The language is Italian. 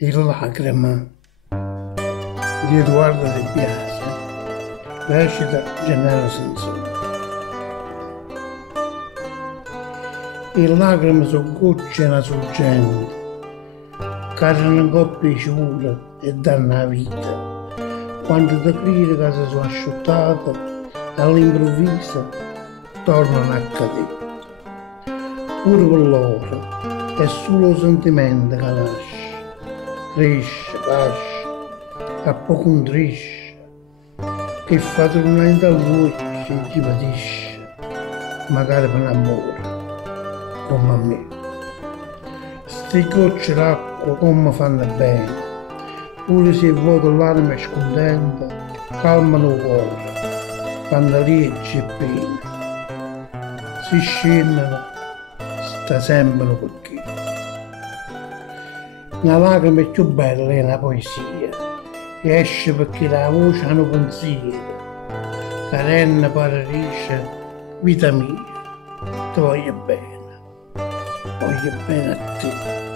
Il lacrima di Edoardo De Biasi, recita Gennaro Sansone. Il lacrima sono gocce nella sorgente, cadono coppie ciure e danno la vita. Quando ti credi che si sono asciuttate, all'improvviso tornano a cadere. Pure per loro è solo sentimento che nasce, cresce, lascia, a poco intrisce, che fa tornare a lui se ti patisce, magari per amore, come a me. Ste gocce d'acqua come fanno bene, pure se vuoto l'anima è scontenta, calmano il cuore, quando legge e pena. Si scendono, sta sempre perché. La lacrima è più bella è la poesia, che esce perché la voce ha un pensiero, che rende paradiso, vita mia, ti voglio bene a te.